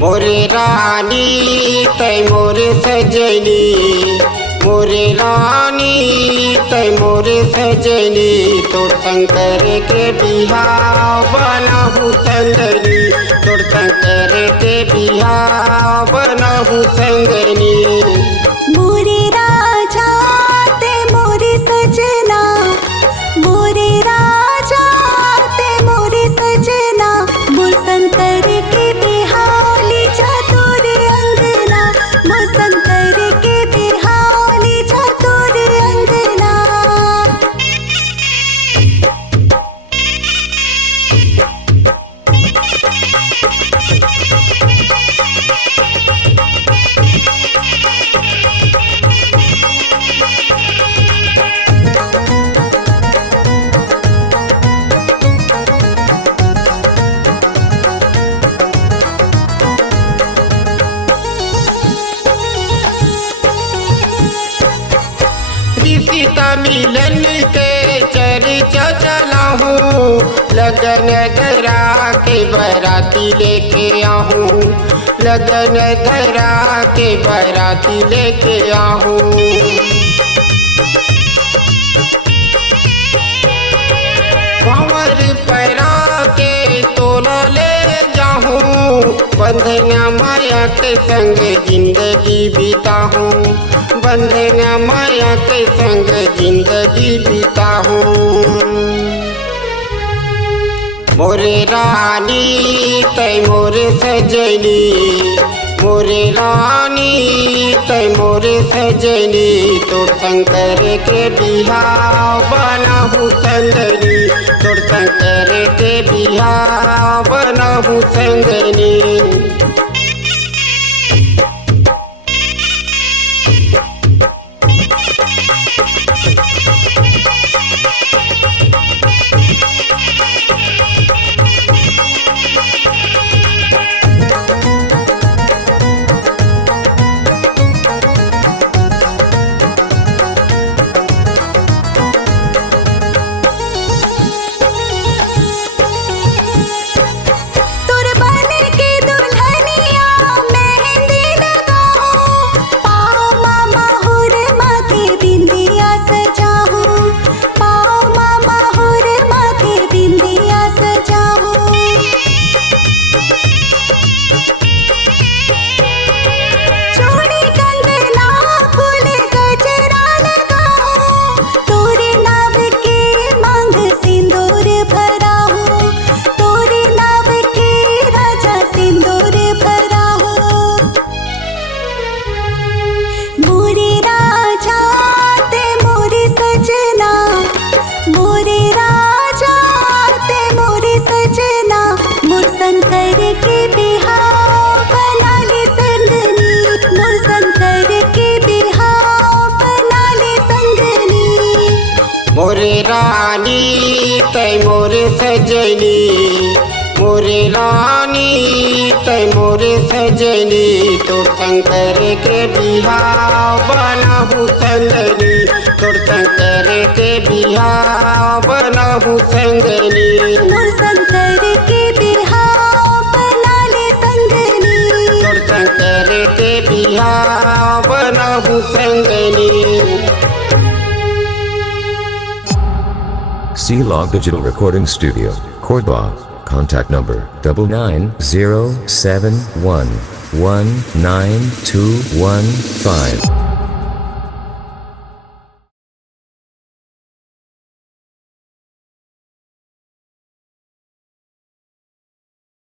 मोरे रानी तै मोरे सजनी, मोरे रानी तै मोरे सजनी, तोड़ शंकर के बिहाव बनहु संगनी, तोड़ शंकर के बिहाव बनहु संगनी। मोरे राजा ते मोरे सजना, मोरे राजा ते मोरे सजना, मोर शंकर के बिहाली चतुर अंगना, मोर शंकर के बिहाली चतुर अंगना। सीता मिलन के चर्चा चलाहूँ, लगन धरा के बराती लेके आहूँ, लगन धरा के बराती लेके आहूँ। कंवर पैरा के तोला ले जाहूँ, बंधना माया के संग जिंदगी बिताहूँ, बंधना माया के संग जिंदगी बिताहूँ। मोरे रानी तै मोरे सजनी, मोरे रानी तै मोरे सजनी, तोड़ शंकर के बिहाव बनहु संगनी, तोड़ शंकर के बिहाव बनहु संगनी। मोरे रानी तै मोरे सजनी, मोरे रानी तै मोरे सजनी, तोड़ शंकर के बिहाव बनहु संगनी, तोड़ शंकर के बिहाव बनहु संगनी। मोर शंकर के बिहाव बनाले संगनी, तोड़ शंकर के बिहाव बनहु संगनी। C-Log Digital Recording Studio, Cordoba. Contact number 99071192115.